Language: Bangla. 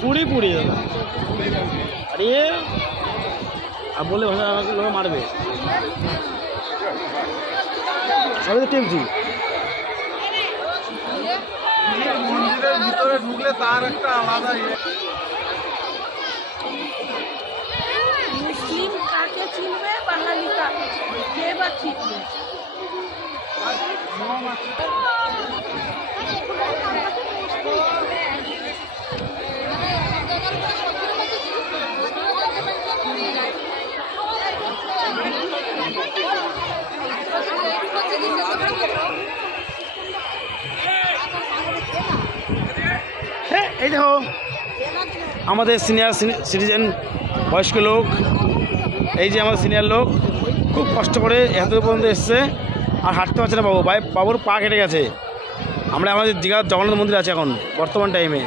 পুরি পুরি আরে আর বললে ভাষা আমাকে লোক মারবে সবই তো টেমছি মন্দিরের ভিতরে ঢুকলে তার একটা আলাদা মুসলিম কাকে চিনবে, বাঙালি কাকে চিনবে, কে বা চিনবে? হ্যাঁ এই দেখো আমাদের সিনিয়র সিটিজেন বয়স্ক লোক, এই যে আমাদের সিনিয়র লোক খুব কষ্ট করে এত পর্যন্ত এসছে আর হাঁটতে পারছে না বাবুর পা কেটে গেছে। আমরা আমাদের দীঘার জগন্নাথ মন্দির আছে এখন বর্তমান টাইমে।